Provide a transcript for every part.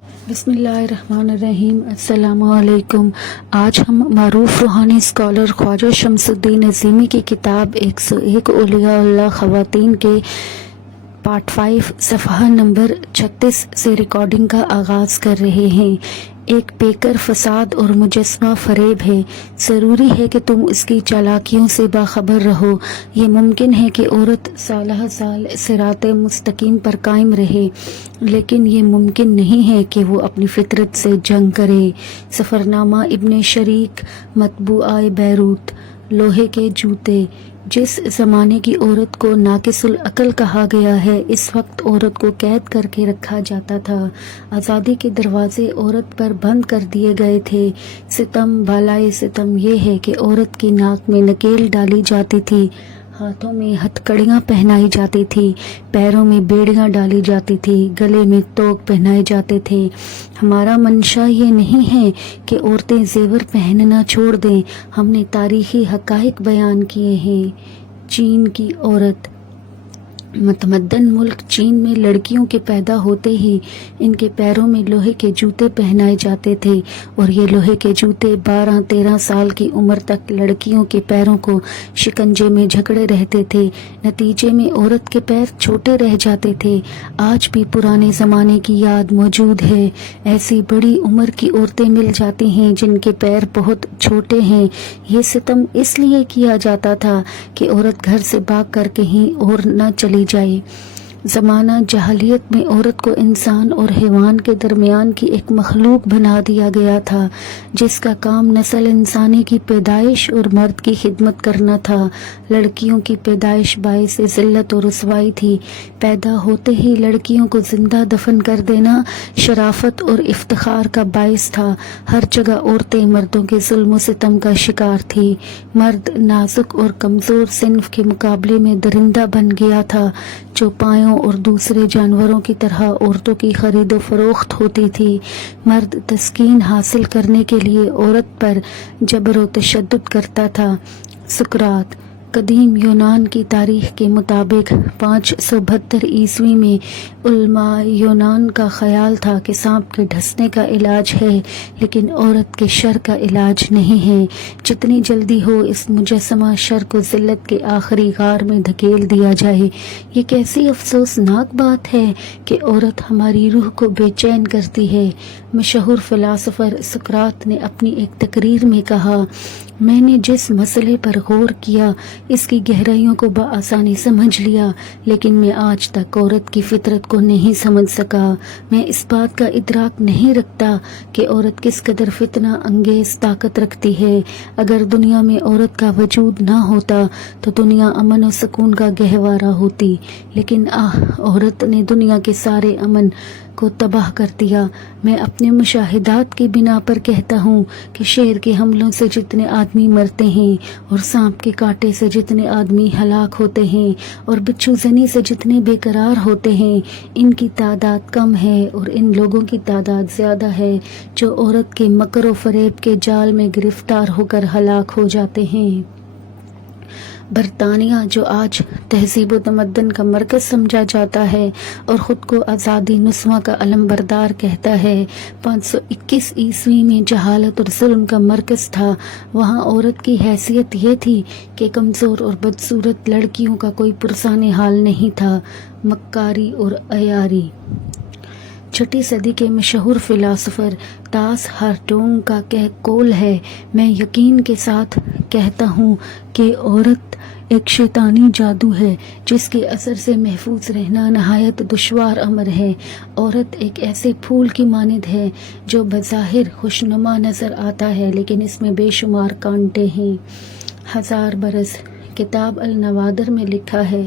بسم اللہ الرحمن الرحیم۔ السلام علیکم۔ آج ہم معروف روحانی اسکالر خواجہ شمس الدین عظیمی کی کتاب 101 اولیاء اللہ خواتین کے پارٹ 5 صفحہ نمبر 36 سے ریکارڈنگ کا آغاز کر رہے ہیں۔ ایک پیکر فساد اور مجسمہ فریب ہے۔ ضروری ہے کہ تم اس کی چالاکیوں سے باخبر رہو۔ یہ ممکن ہے کہ عورت سالہ سال صراط مستقیم پر قائم رہے، لیکن یہ ممکن نہیں ہے کہ وہ اپنی فطرت سے جنگ کرے۔ سفرنامہ ابن شریک، مطبوعہ بیروت۔ لوہے کے جوتے۔ جس زمانے کی عورت کو ناقص العقل کہا گیا ہے، اس وقت عورت کو قید کر کے رکھا جاتا تھا۔ آزادی کے دروازے عورت پر بند کر دیے گئے تھے۔ ستم بالائے ستم یہ ہے کہ عورت کی ناک میں نکیل ڈالی جاتی تھی، ہاتھوں میں ہتھکڑیاں پہنائی جاتی تھی، پیروں میں بیڑیاں ڈالی جاتی تھی، گلے میں توق پہنائے جاتے تھے۔ ہمارا منشا یہ نہیں ہے کہ عورتیں زیور پہننا چھوڑ دیں، ہم نے تاریخی حقائق بیان کیے ہیں۔ چین کی عورت۔ متمدن ملک چین میں لڑکیوں کے پیدا ہوتے ہی ان کے پیروں میں لوہے کے جوتے پہنائے جاتے تھے، اور یہ لوہے کے جوتے 12-13 سال کی عمر تک لڑکیوں کے پیروں کو شکنجے میں جکڑے رہتے تھے۔ نتیجے میں عورت کے پیر چھوٹے رہ جاتے تھے۔ آج بھی پرانے زمانے کی یاد موجود ہے۔ ایسی بڑی عمر کی عورتیں مل جاتی ہیں جن کے پیر بہت چھوٹے ہیں۔ یہ ستم اس لیے کیا جاتا تھا کہ عورت گھر سے بھاگ کر کہیں اور نہ چلی جائے۔ زمانہ جاہلیت میں عورت کو انسان اور حیوان کے درمیان کی ایک مخلوق بنا دیا گیا تھا، جس کا کام نسل انسانی کی پیدائش اور مرد کی خدمت کرنا تھا۔ لڑکیوں کی پیدائش باعث ذلت و رسوائی تھی۔ پیدا ہوتے ہی لڑکیوں کو زندہ دفن کر دینا شرافت اور افتخار کا باعث تھا۔ ہر جگہ عورتیں مردوں کے ظلم و ستم کا شکار تھی۔ مرد نازک اور کمزور صنف کے مقابلے میں درندہ بن گیا تھا، چوپایوں اور دوسرے جانوروں کی طرح عورتوں کی خرید و فروخت ہوتی تھی۔ مرد تسکین حاصل کرنے کے لیے عورت پر جبر و تشدد کرتا تھا۔ سقراط۔ قدیم یونان کی تاریخ کے مطابق 572 عیسوی میں علماء یونان کا خیال تھا کہ سانپ کے ڈھسنے کا علاج ہے، لیکن عورت کے شر کا علاج نہیں ہے۔ جتنی جلدی ہو اس مجسمہ شر کو ذلت کے آخری غار میں دھکیل دیا جائے۔ یہ کیسی افسوسناک بات ہے کہ عورت ہماری روح کو بے چین کرتی ہے۔ مشہور فلاسفر سقراط نے اپنی ایک تقریر میں کہا، میں نے جس مسئلے پر غور کیا اس کی گہرائیوں کو بآسانی سمجھ لیا، لیکن میں آج تک عورت کی فطرت کو نہیں سمجھ سکا۔ میں اس بات کا ادراک نہیں رکھتا کہ عورت کس قدر فتنہ انگیز طاقت رکھتی ہے۔ اگر دنیا میں عورت کا وجود نہ ہوتا تو دنیا امن و سکون کا گہوارہ ہوتی، لیکن عورت نے دنیا کے سارے امن کو تباہ کر دیا۔ میں اپنے مشاہدات کی بنا پر کہتا ہوں کہ شیر کے حملوں سے جتنے آدمی مرتے ہیں، اور سانپ کے کاٹے سے جتنے آدمی ہلاک ہوتے ہیں، اور بچھو زنی سے جتنے بے قرار ہوتے ہیں، ان کی تعداد کم ہے اور ان لوگوں کی تعداد زیادہ ہے جو عورت کے مکر و فریب کے جال میں گرفتار ہو کر ہلاک ہو جاتے ہیں۔ برطانیہ، جو آج تہذیب و تمدن کا مرکز سمجھا جاتا ہے اور خود کو آزادی نسواں کا علم بردار کہتا ہے، 521 عیسوی میں جہالت اور ظلم کا مرکز تھا۔ وہاں عورت کی حیثیت یہ تھی کہ کمزور اور بدصورت لڑکیوں کا کوئی پرسان حال نہیں تھا۔ مکاری اور عیاری۔ 6 صدی کے مشہور فلاسفر تاس ہارٹونگ کا قول ہے، میں یقین کے ساتھ کہتا ہوں کہ عورت ایک شیطانی جادو ہے جس کے اثر سے محفوظ رہنا نہایت دشوار امر ہے۔ عورت ایک ایسے پھول کی مانند ہے جو بظاہر خوشنما نظر آتا ہے، لیکن اس میں بے شمار کانٹے ہیں۔ 1000 برس۔ کتاب النوادر میں لکھا ہے،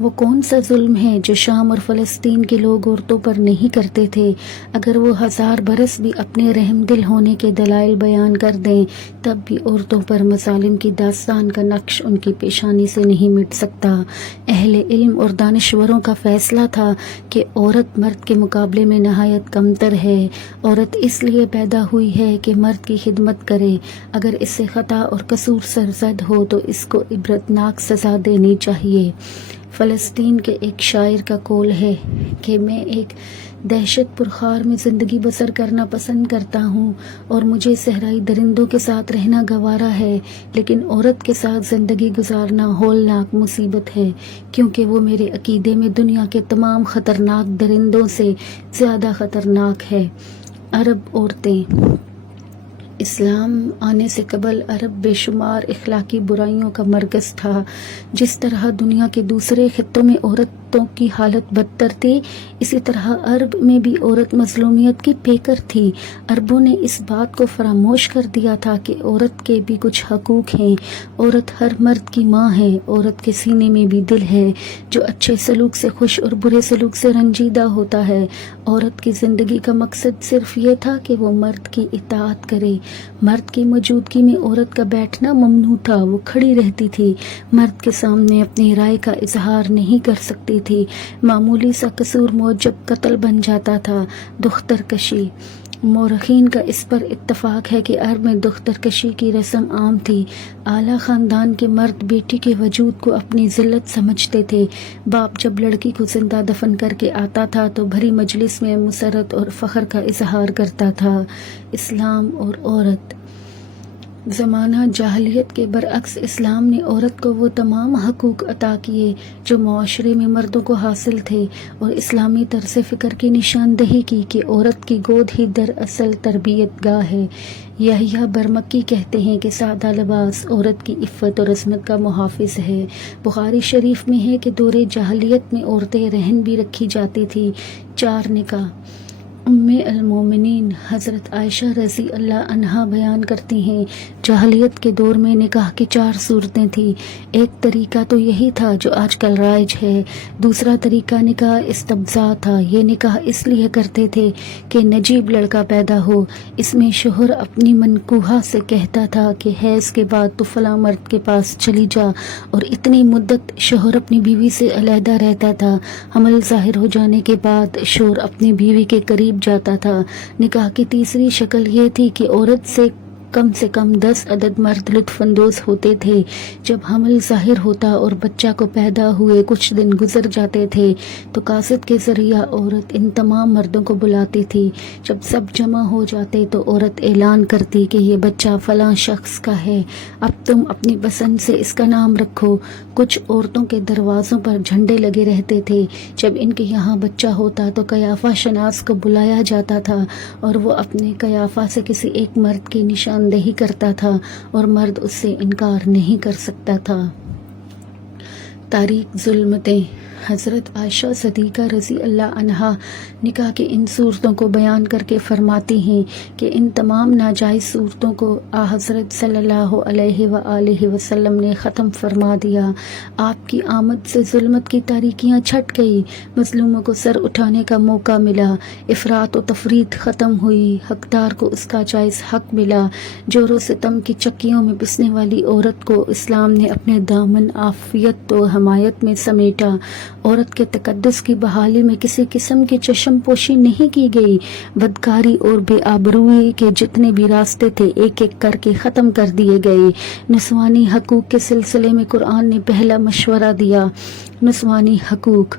وہ کون سا ظلم ہے جو شام اور فلسطین کے لوگ عورتوں پر نہیں کرتے تھے؟ اگر وہ 1000 برس بھی اپنے رحم دل ہونے کے دلائل بیان کر دیں، تب بھی عورتوں پر مظالم کی داستان کا نقش ان کی پیشانی سے نہیں مٹ سکتا۔ اہل علم اور دانشوروں کا فیصلہ تھا کہ عورت مرد کے مقابلے میں نہایت کمتر ہے۔ عورت اس لیے پیدا ہوئی ہے کہ مرد کی خدمت کرے۔ اگر اس سے خطا اور قصور سرزد ہو تو اس کو عبرتناک سزا دینی چاہیے۔ فلسطین کے ایک شاعر کا قول ہے کہ میں ایک دہشت پرخار میں زندگی بسر کرنا پسند کرتا ہوں اور مجھے صحرائی درندوں کے ساتھ رہنا گوارا ہے، لیکن عورت کے ساتھ زندگی گزارنا ہولناک مصیبت ہے، کیونکہ وہ میرے عقیدے میں دنیا کے تمام خطرناک درندوں سے زیادہ خطرناک ہے۔ عرب عورتیں۔ اسلام آنے سے قبل عرب بے شمار اخلاقی برائیوں کا مرکز تھا۔ جس طرح دنیا کے دوسرے خطوں میں عورتوں کی حالت بدتر تھی، اسی طرح عرب میں بھی عورت مظلومیت کی پیکر تھی۔ عربوں نے اس بات کو فراموش کر دیا تھا کہ عورت کے بھی کچھ حقوق ہیں۔ عورت ہر مرد کی ماں ہے، عورت کے سینے میں بھی دل ہے جو اچھے سلوک سے خوش اور برے سلوک سے رنجیدہ ہوتا ہے۔ عورت کی زندگی کا مقصد صرف یہ تھا کہ وہ مرد کی اطاعت کرے۔ مرد کی موجودگی میں عورت کا بیٹھنا ممنوع تھا، وہ کھڑی رہتی تھی، مرد کے سامنے اپنی رائے کا اظہار نہیں کر سکتی تھی۔ معمولی سا قصور موجب قتل بن جاتا تھا۔ دختر کشی۔ مورخین کا اس پر اتفاق ہے کہ عرب میں دختر کشی کی رسم عام تھی۔ اعلیٰ خاندان کے مرد بیٹی کے وجود کو اپنی ذلت سمجھتے تھے۔ باپ جب لڑکی کو زندہ دفن کر کے آتا تھا تو بھری مجلس میں مسرت اور فخر کا اظہار کرتا تھا۔ اسلام اور عورت۔ زمانہ جاہلیت کے برعکس اسلام نے عورت کو وہ تمام حقوق عطا کیے جو معاشرے میں مردوں کو حاصل تھے، اور اسلامی طرز فکر کی نشاندہی کی کہ عورت کی گود ہی دراصل تربیت گاہ ہے۔ یحییٰ برمکی کہتے ہیں کہ سادہ لباس عورت کی عفت اور عصمت کا محافظ ہے۔ بخاری شریف میں ہے کہ دور جاہلیت میں عورتیں رہن بھی رکھی جاتی تھی۔ 4 نکاح۔ ام المومنین حضرت عائشہ رضی اللہ عنہا بیان کرتی ہیں، جاہلیت کے دور میں نکاح کی 4 صورتیں تھیں۔ ایک طریقہ تو یہی تھا جو آج کل رائج ہے۔ دوسرا طریقہ نکاح استبضاع تھا۔ یہ نکاح اس لیے کرتے تھے کہ نجیب لڑکا پیدا ہو۔ اس میں شوہر اپنی منکوحہ سے کہتا تھا کہ حیض کے بعد تو فلاں مرد کے پاس چلی جا، اور اتنی مدت شوہر اپنی بیوی سے علیحدہ رہتا تھا۔ حمل ظاہر ہو جانے کے بعد شوہر اپنی بیوی کے قریب جاتا تھا۔ نکاح کی تیسری شکل یہ تھی کہ عورت سے کم 10 عدد مرد لطف اندوز ہوتے تھے۔ جب حمل ظاہر ہوتا اور بچہ کو پیدا ہوئے کچھ دن گزر جاتے تھے تو قاصد کے ذریعہ عورت ان تمام مردوں کو بلاتی تھی۔ جب سب جمع ہو جاتے تو عورت اعلان کرتی کہ یہ بچہ فلاں شخص کا ہے، اب تم اپنی پسند سے اس کا نام رکھو۔ کچھ عورتوں کے دروازوں پر جھنڈے لگے رہتے تھے۔ جب ان کے یہاں بچہ ہوتا تو قیافہ شناس کو بلایا جاتا تھا اور وہ اپنے قیافہ سے کسی ایک مرد کی نشاندہی کرتا تھا اور مرد اس سے انکار نہیں کر سکتا تھا۔ تاریک ظلمتیں۔ حضرت عائشہ صدیقہ رضی اللہ عنہا نکاح کی ان صورتوں کو بیان کر کے فرماتی ہیں کہ ان تمام ناجائز صورتوں کو حضرت صلی اللہ علیہ وآلہ وسلم نے ختم فرما دیا۔ آپ کی آمد سے ظلمت کی تاریکیاں چھٹ گئی، مظلوموں کو سر اٹھانے کا موقع ملا، افراط و تفریط ختم ہوئی، حقدار کو اس کا جائز حق ملا۔ جور و ستم کی چکیوں میں پسنے والی عورت کو اسلام نے اپنے دامن عافیت و حمایت میں سمیٹا۔ عورت کے تقدس کی بحالی میں کسی قسم کی چشم پوشی نہیں کی گئی۔ بدکاری اور بے آبروئی کے جتنے بھی راستے تھے ایک ایک کر کے ختم کر دیے گئے۔ نسوانی حقوق کے سلسلے میں قرآن نے پہلا مشورہ دیا۔ نسوانی حقوق۔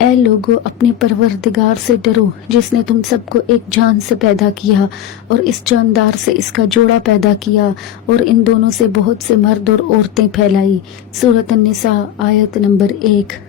اے لوگو، اپنے پروردگار سے ڈرو جس نے تم سب کو ایک جان سے پیدا کیا اور اس جاندار سے اس کا جوڑا پیدا کیا اور ان دونوں سے بہت سے مرد اور عورتیں پھیلائی۔ سورۃ النساء آیت نمبر 1۔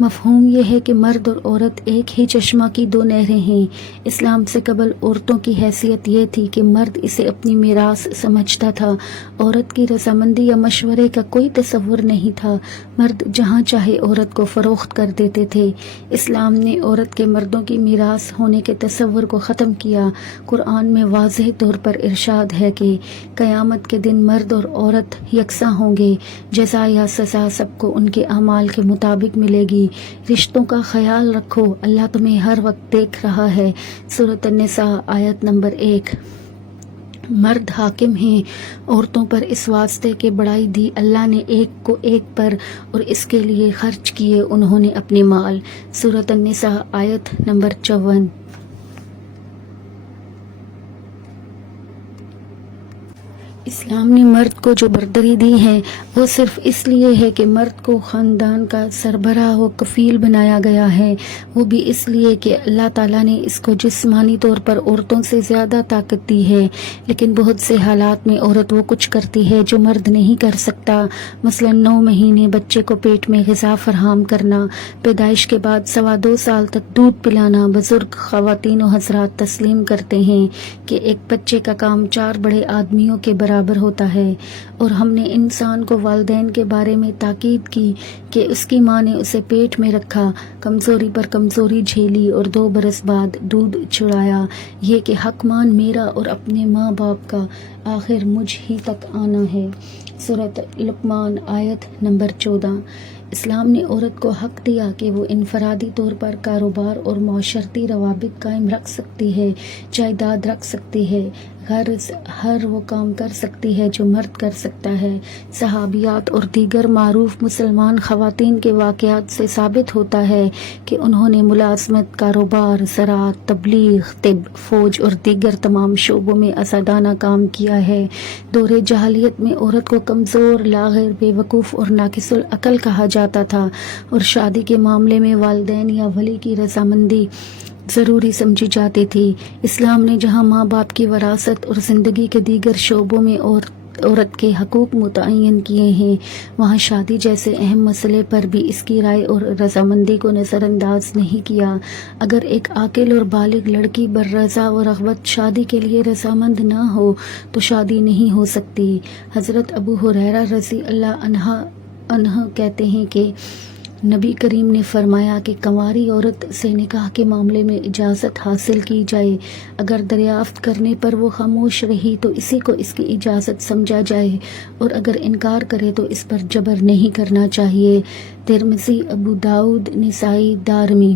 مفہوم یہ ہے کہ مرد اور عورت ایک ہی چشمہ کی 2 نہریں ہیں۔ اسلام سے قبل عورتوں کی حیثیت یہ تھی کہ مرد اسے اپنی میراث سمجھتا تھا، عورت کی رضامندی یا مشورے کا کوئی تصور نہیں تھا۔ مرد جہاں چاہے عورت کو فروخت کر دیتے تھے۔ اسلام نے عورت کے مردوں کی میراث ہونے کے تصور کو ختم کیا۔ قرآن میں واضح طور پر ارشاد ہے کہ قیامت کے دن مرد اور عورت یکساں ہوں گے، جزا یا سزا سب کو ان کے اعمال کے مطابق ملے گی۔ رشتوں کا خیال رکھو، اللہ تمہیں ہر وقت دیکھ رہا ہے۔ سورۃ النساء آیت نمبر 1۔ مرد حاکم ہیں عورتوں پر اس واسطے کہ بڑائی دی اللہ نے ایک کو ایک پر اور اس کے لیے خرچ کیے انہوں نے اپنے مال۔ سورۃ النساء آیت نمبر 54۔ اسلام نے مرد کو جو برتری دی ہے وہ صرف اس لیے ہے کہ مرد کو خاندان کا سربراہ و کفیل بنایا گیا ہے، وہ بھی اس لیے کہ اللہ تعالیٰ نے اس کو جسمانی طور پر عورتوں سے زیادہ طاقت دی ہے، لیکن بہت سے حالات میں عورت وہ کچھ کرتی ہے جو مرد نہیں کر سکتا، مثلا 9 مہینے بچے کو پیٹ میں غذا فراہم کرنا، پیدائش کے بعد 2.25 سال تک دودھ پلانا۔ بزرگ خواتین و حضرات تسلیم کرتے ہیں کہ ایک بچے کا کام 4 بڑے آدمیوں کے برابر ہوتا ہے، اور ہم نے انسان کو والدین کے بارے میں تاکید کی کہ اس کی ماں نے اسے پیٹ میں رکھا، کمزوری پر کمزوری جھیلی اور 2 برس بعد دودھ چھڑایا، یہ کہ حق مان میرا اور اپنے ماں باپ کا، آخر مجھ ہی تک آنا ہے۔ سورۃ لقمان آیت نمبر 14۔ اسلام نے عورت کو حق دیا کہ وہ انفرادی طور پر کاروبار اور معاشرتی روابط قائم رکھ سکتی ہے، جائیداد رکھ سکتی ہے، غرض ہر وہ کام کر سکتی ہے جو مرد کر سکتا ہے۔ صحابیات اور دیگر معروف مسلمان خواتین کے واقعات سے ثابت ہوتا ہے کہ انہوں نے ملازمت، کاروبار، زراعت، تبلیغ، طب، فوج اور دیگر تمام شعبوں میں اسدانہ کام کیا ہے۔ دور جاہلیت میں عورت کو کمزور، لاغر، بے وقوف اور ناقص العقل کہا جاتا تھا، اور شادی کے معاملے میں والدین یا ولی کی رضامندی ضروری سمجھی جاتی تھی۔ اسلام نے جہاں ماں باپ کی وراثت اور زندگی کے دیگر شعبوں میں عورت کے حقوق متعین کیے ہیں، وہاں شادی جیسے اہم مسئلے پر بھی اس کی رائے اور رضامندی کو نظر انداز نہیں کیا۔ اگر ایک عاقل اور بالغ لڑکی بررضا و رغبت شادی کے لیے رضامند نہ ہو تو شادی نہیں ہو سکتی۔ حضرت ابو ہریرہ رضی اللہ عنہ کہتے ہیں کہ نبی کریم نے فرمایا کہ کنواری عورت سے نکاح کے معاملے میں اجازت حاصل کی جائے، اگر دریافت کرنے پر وہ خاموش رہی تو اسی کو اس کی اجازت سمجھا جائے، اور اگر انکار کرے تو اس پر جبر نہیں کرنا چاہیے۔ ترمذی، ابو داؤد، نسائی، دارمی۔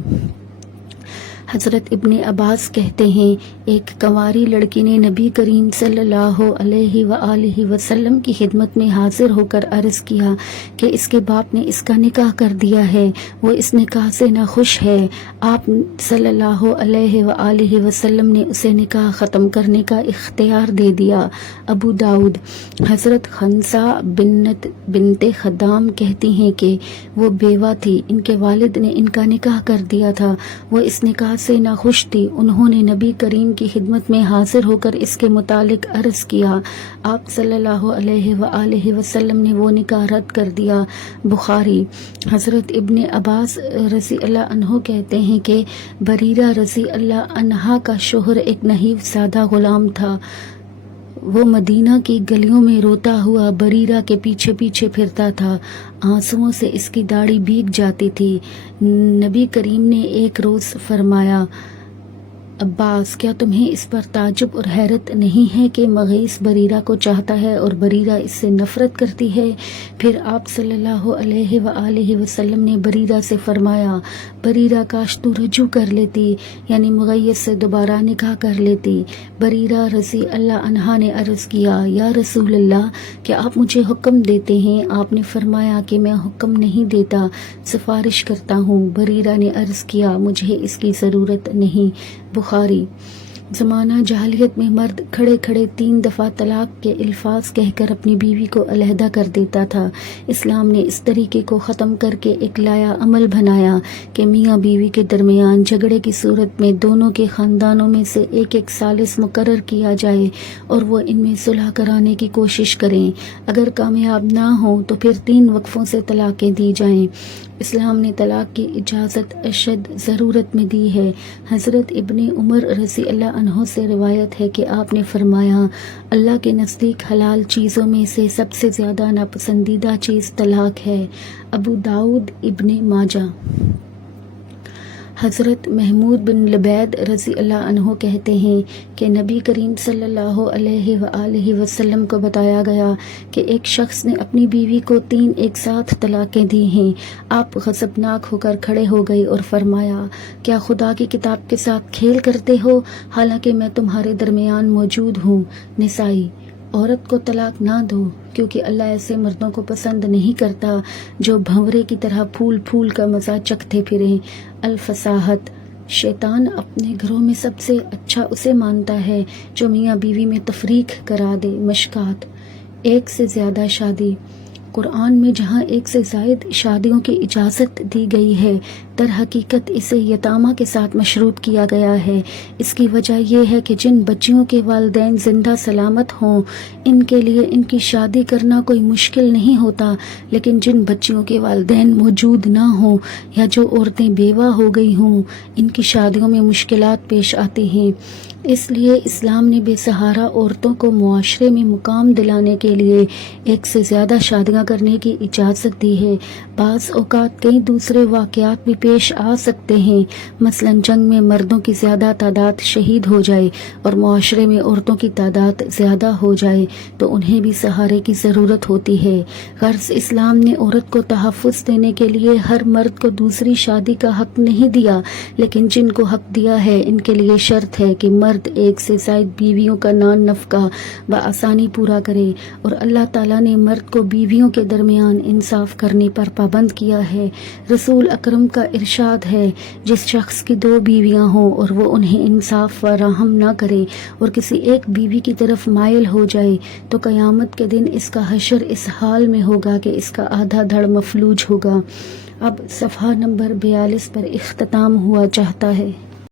حضرت ابن عباس کہتے ہیں ایک کنواری لڑکی نے نبی کریم صلی اللہ علیہ وآلہ وسلم کی خدمت میں حاضر ہو کر عرض کیا کہ اس کے باپ نے اس کا نکاح کر دیا ہے، وہ اس نکاح سے ناخوش ہے۔ آپ صلی اللہ علیہ وآلہ وسلم نے اسے نکاح ختم کرنے کا اختیار دے دیا۔ ابو داؤد۔ حضرت خنسا بنت خدام کہتی ہیں کہ وہ بیوہ تھی، ان کے والد نے ان کا نکاح کر دیا تھا، وہ اس نکاح سے ناخوش تھی، انہوں نے نبی کریم کی خدمت میں حاضر ہو کر اس کے متعلق عرض کیا، آپ صلی اللہ علیہ وآلہ وسلم نے وہ نکاح رد کر دیا۔ بخاری۔ حضرت ابن عباس رضی اللہ عنہ کہتے ہیں کہ بریرہ رضی اللہ عنہا کا شوہر ایک نحیف سادہ غلام تھا، وہ مدینہ کی گلیوں میں روتا ہوا بریرہ کے پیچھے پیچھے پھرتا تھا، آنسوؤں سے اس کی داڑھی بھیگ جاتی تھی۔ نبی کریم نے ایک روز فرمایا، عباس، کیا تمہیں اس پر تعجب اور حیرت نہیں ہے کہ مغیث بریرہ کو چاہتا ہے اور بریرہ اس سے نفرت کرتی ہے؟ پھر آپ صلی اللہ علیہ وآلہ وسلم نے بریرہ سے فرمایا، بریرہ کاش تو رجوع کر لیتی، یعنی مغیث سے دوبارہ نکاح کر لیتی۔ بریرہ رضی اللہ عنہا نے عرض کیا، یا رسول اللہ، کیا آپ مجھے حکم دیتے ہیں؟ آپ نے فرمایا کہ میں حکم نہیں دیتا، سفارش کرتا ہوں۔ بریرہ نے عرض کیا، مجھے اس کی ضرورت نہیں۔ بخاری۔ زمانہ جاہلیت میں مرد کھڑے کھڑے 3 دفعہ طلاق کے الفاظ کہہ کر اپنی بیوی کو علیحدہ کر دیتا تھا۔ اسلام نے اس طریقے کو ختم کر کے ایک لایا عمل بنایا کہ میاں بیوی کے درمیان جھگڑے کی صورت میں دونوں کے خاندانوں میں سے ایک ثالث مقرر کیا جائے اور وہ ان میں صلح کرانے کی کوشش کریں، اگر کامیاب نہ ہوں تو پھر 3 وقفوں سے طلاقیں دی جائیں۔ اسلام نے طلاق کی اجازت اشد ضرورت میں دی ہے۔ حضرت ابن عمر رضی اللہ عنہ سے روایت ہے کہ آپ نے فرمایا، اللہ کے نزدیک حلال چیزوں میں سے سب سے زیادہ ناپسندیدہ چیز طلاق ہے۔ ابو داؤد، ابن ماجہ۔ حضرت محمود بن لبید رضی اللہ عنہ کہتے ہیں کہ نبی کریم صلی اللہ علیہ وآلہ وسلم کو بتایا گیا کہ ایک شخص نے اپنی بیوی کو 3 ایک ساتھ طلاقیں دی ہیں۔ آپ غضبناک ہو کر کھڑے ہو گئے اور فرمایا، کیا خدا کی کتاب کے ساتھ کھیل کرتے ہو، حالانکہ میں تمہارے درمیان موجود ہوں۔ نسائی۔ عورت کو طلاق نہ دو، کیونکہ اللہ ایسے مردوں کو پسند نہیں کرتا جو بھنورے کی طرح پھول پھول کا مزہ چکھتے پھریں۔ الفصاحت۔ شیطان اپنے گھروں میں سب سے اچھا اسے مانتا ہے جو میاں بیوی میں تفریق کرا دے۔ مشکات، ایک سے زیادہ شادی۔ قرآن میں جہاں ایک سے زائد شادیوں کی اجازت دی گئی ہے، در حقیقت اسے یتامہ کے ساتھ مشروط کیا گیا ہے۔ اس کی وجہ یہ ہے کہ جن بچیوں کے والدین زندہ سلامت ہوں ان کے لیے ان کی شادی کرنا کوئی مشکل نہیں ہوتا، لیکن جن بچیوں کے والدین موجود نہ ہوں یا جو عورتیں بیوہ ہو گئی ہوں ان کی شادیوں میں مشکلات پیش آتی ہیں۔ اس لیے اسلام نے بے سہارا عورتوں کو معاشرے میں مقام دلانے کے لیے ایک سے زیادہ شادیاں کرنے کی اجازت دی ہے۔ بعض اوقات کئی دوسرے واقعات بھی پیش آ سکتے ہیں، مثلا جنگ میں مردوں کی زیادہ تعداد شہید ہو جائے اور معاشرے میں عورتوں کی تعداد زیادہ ہو جائے تو انہیں بھی سہارے کی ضرورت ہوتی ہے۔ غرض اسلام نے عورت کو تحفظ دینے کے لیے ہر مرد کو دوسری شادی کا حق نہیں دیا، لیکن جن کو حق دیا ہے ان کے لیے شرط ہے کہ مرد ایک سے زائد بیویوں کا نان نفقہ بآسانی پورا کرے، اور اللہ تعالیٰ نے مرد کو بیویوں کے درمیان انصاف کرنے پر پابند کیا ہے۔ رسول اکرم کا ارشاد ہے، جس شخص کی 2 بیویاں ہوں اور وہ انہیں انصاف فراہم نہ کرے اور کسی ایک بیوی کی طرف مائل ہو جائے تو قیامت کے دن اس کا حشر اس حال میں ہوگا کہ اس کا آدھا دھڑ مفلوج ہوگا۔ اب صفحہ نمبر 42 پر اختتام ہوا چاہتا ہے۔